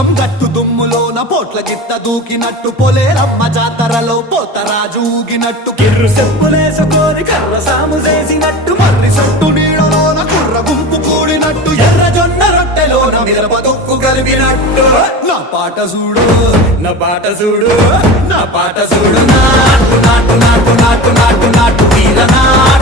పుల్లం గట్టు దుమ్ములోన పోట్ల గిత్త దూకినట్టు పొలేరమ్మ జాతరలో పోతరాజు ఊగినట్టు కిర్రు చెప్పులేసుకొని కర్ర సాము చేసినట్టు మర్రి సొట్టు నీడలోన కుర్ర గుంపు కూడినట్టు ఎర్ర జొన్న రొట్టెలోన మిరప దొక్కు కలిపినట్టు నా పాట చూడు నా పాట చూడు నా పాట చూడు నాటు నాటు నాటు నాటు నాటు నాటు వీర నాటు